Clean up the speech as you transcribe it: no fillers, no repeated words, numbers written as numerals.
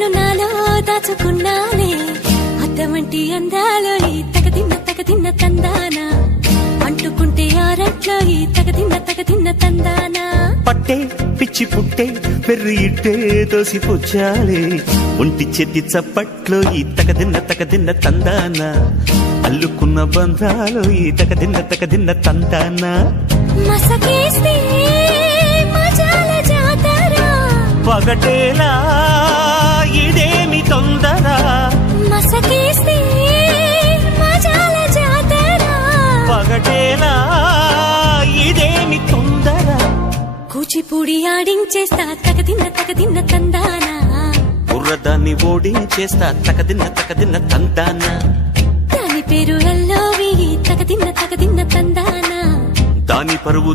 నిన్ను నాలో దాచుకున్నాలే అద్దమంటి అందాలో ఈ తగదిన్న తందానా అంటుకుంటే ఆరట్లో ఈ తగదిన్న తందానా పట్టే పిచ్చి పుట్టే పెర్రి ఇట్టే దోసి పుచ్చాలే ఒంటి చెట్టి చప్పట్లో ఈ తగదిన్న తందానా అల్లుకున్న బంధాలు ఈ తగదిన్న తందానా మసకేస్తే మజాల జాతర పగటేలా ఇదేమి తొందర మసకేస్తే మజాల జాతర పగటేలా ఇదేమి తొందర కూచిపూడి ఆడించేస్తా తగదిన్న తందానా బుర్రదాన్ని ఓడించేస్తా తగదిన్న తందానా దాని పేరు ఎల్లోవి తగదిన్న తందానా దాని పరువు